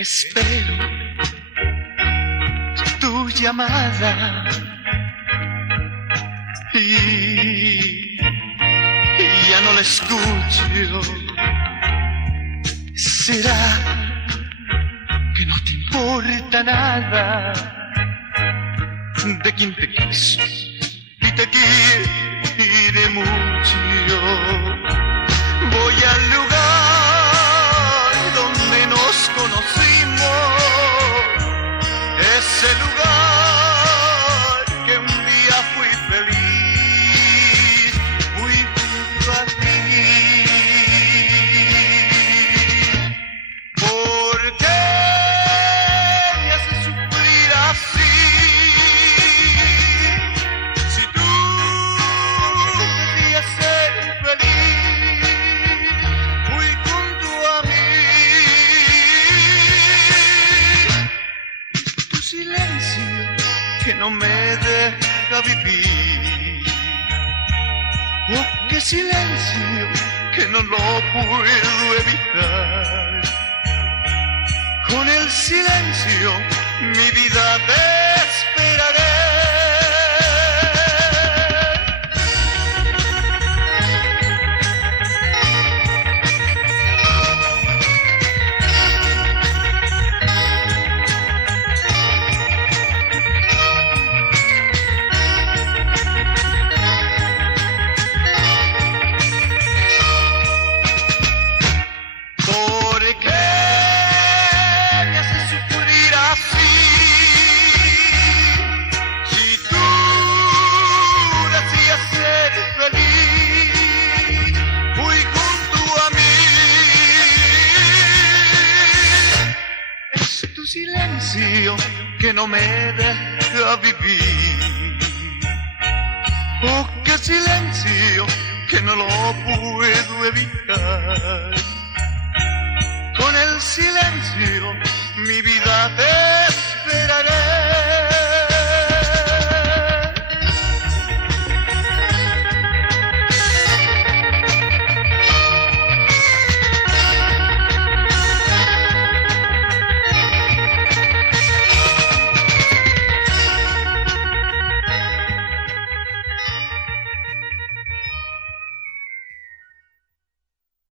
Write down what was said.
Espero tu llamada y ya no la escucho. ¿Será que no te importa nada de quien te quiso y te quiere mucho? Voy al lugar donde nos conocimos, ese lugar que un día fui feliz, fui junto a ti. ¿Por qué me haces sufrir así? Si tú querías ser feliz, fui junto a mí. Tu silencio que no me deja vivir. Oh, qué silencio que no lo puedo evitar. Con el silencio mi vida te esperaré. ¿Por qué me haces sufrir así? Si tú decías ser feliz, fui junto a mí. Es tu silencio que no me deja vivir. Oh, qué silencio que no lo puedo evitar. Con el silencio mi vida te esperaré.